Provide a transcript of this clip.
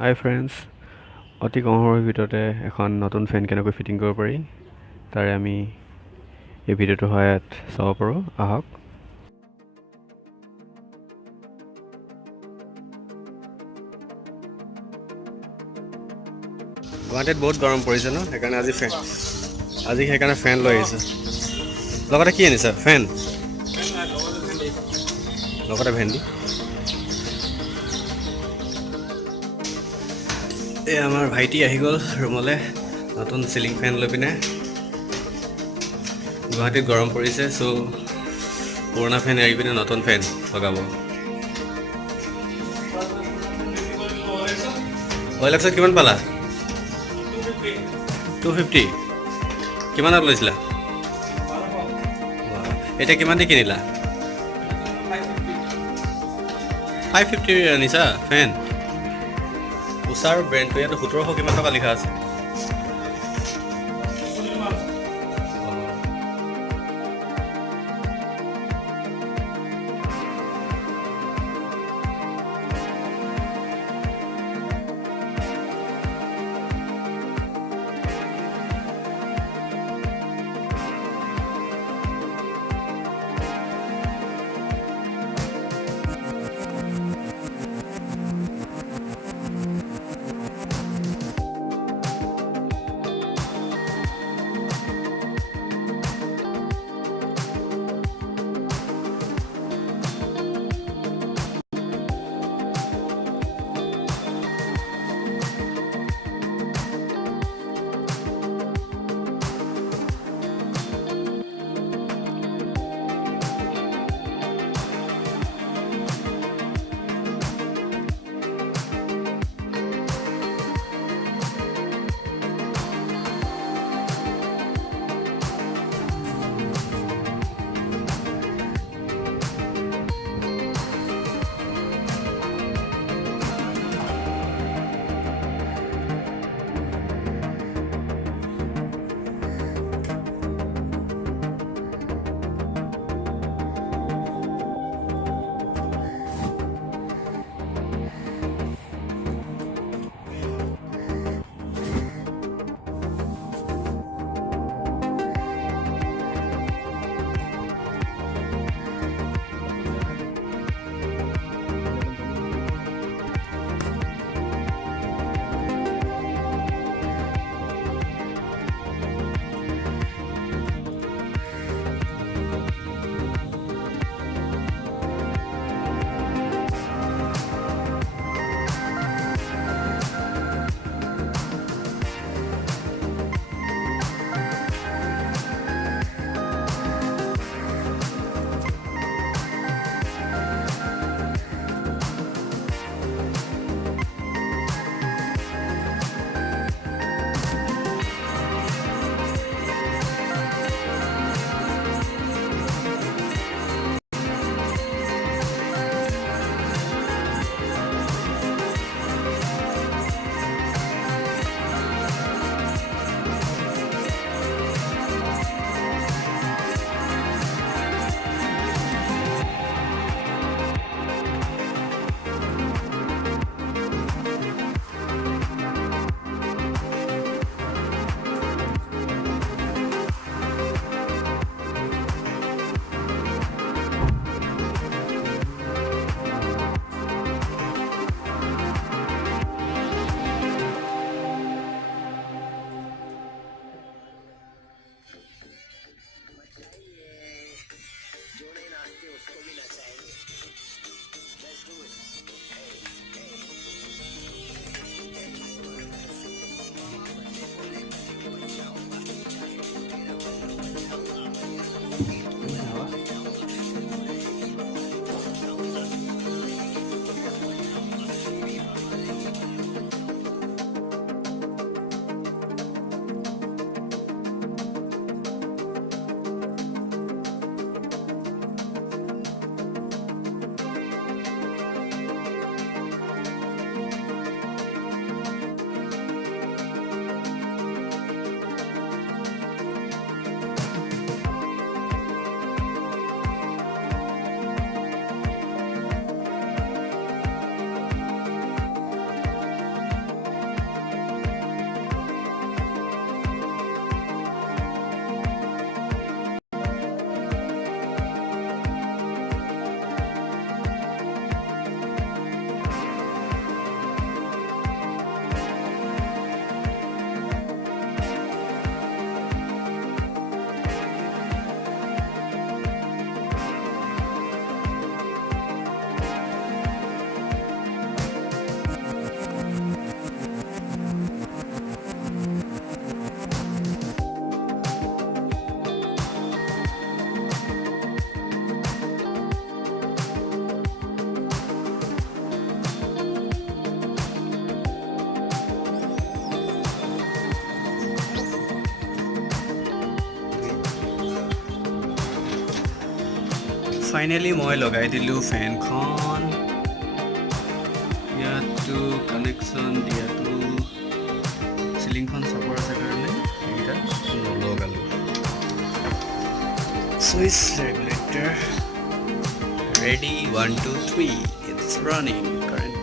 হাই friends, অতি কম সময়ৰ ভিতৰতে এখন নতুন ফেন কেনেকৈ ফিটিং কৰিব পাৰি তাৰে আমি এই ভিডিঅ'টোৰ সহায়ত চাব পাৰোঁ। আহক। গুৱাহাটীত বহুত গৰম পৰিছে ন, সেইকাৰণে সেইকাৰণে ফেন লৈ আহিছোঁ। লগতে কি আনিছা? ফেন লগতে ভেন্দি। এই আমাৰ ভাইটি আহি গ'ল ৰুমলৈ নতুন চিলিং ফেন লৈ পিনে। গুৱাহাটীত গৰম পৰিছে, চ' পুৰণা ফেন এৰি পিনে নতুন ফেন লগাব। অইল এক্সত কিমান পালা? 250। কিমানত লৈছিলা? এতিয়া কিমান দি কিনিলা? 550 আনিছা ফেন? উষাৰ ব্ৰেণ্ডটো ইয়াত 1700 কিমান টকা লিখা আছে। ফাইনেলি মই লগাই দিলোঁ ফেনখন। ইয়াতো কানেকশ্যন দিয়াটো চিলিংখন চাপৰ আছে কাৰণে এইকেইটা নলগালোঁ। Swiss regulator ready, 1 2 3, it's running currently.